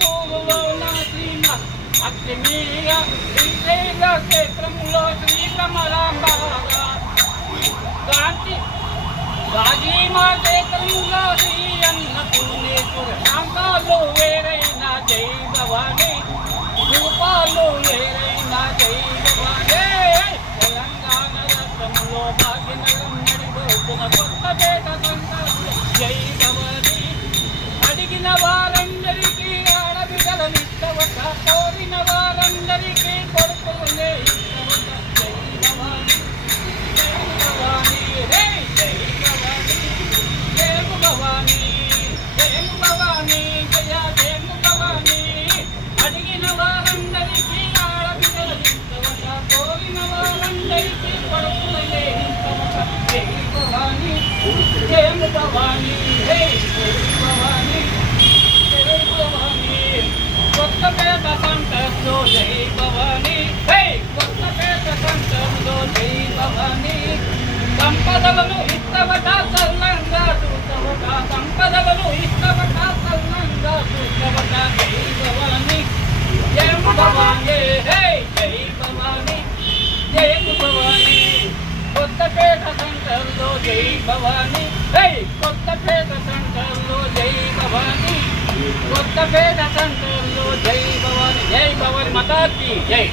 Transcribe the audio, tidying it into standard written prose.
పూర్వలో నా శ్రీమ అగ్నిమీయ శ్రీశైల క్షేత్రములో శ్రీకమలాంబ కాంతి రాజీమా క్షేత్రములో శ్రీ అన్నపూర్ణేశ్వర శాంతాలు వేరైన జై భవానీ రూపాలు వేరైన జై భవానీ తెలంగాణ రాష్ట్రంలో భాగ్యనగరం నడిపోతున్న కొత్తపేట సంతలో జై భవానీ అడిగిన వారందరికీ ఆడబిడ్డలనిస్తవట కోరిన వారందరికీ కొడుకులనే ఇస్తవట జై భవానీ జై భవానీ రే జై భవానీ జయ భవానీ జయ భవానీ జయ జయ భవానీ అడిగిన వారందరికీ ఆడబిడ్డలనిస్తవట కోరిన వారందరికీ కొడుకులనే ఇస్తవట జై భవానీ జయ భవానీ రే జై భవానీ జై భవానీ కొత్తపేట సంతలో జై భవానీ హే కొత్తపేట సంతలో జై భవానీ సంపదలను ఇస్తవట సల్లంగా చూస్తవట సంపదలను ఇస్తవట సల్లంగా చూస్తవట జై భవానీ జై భవానీ హే జై భవానీ జై భవానీ కొత్తపేట సంతలో జై భవానీ హే కొత్తపేట సంతలో జై భవానీ కొత్తపేట సంతలో జై భవానీ మాతాకి జై.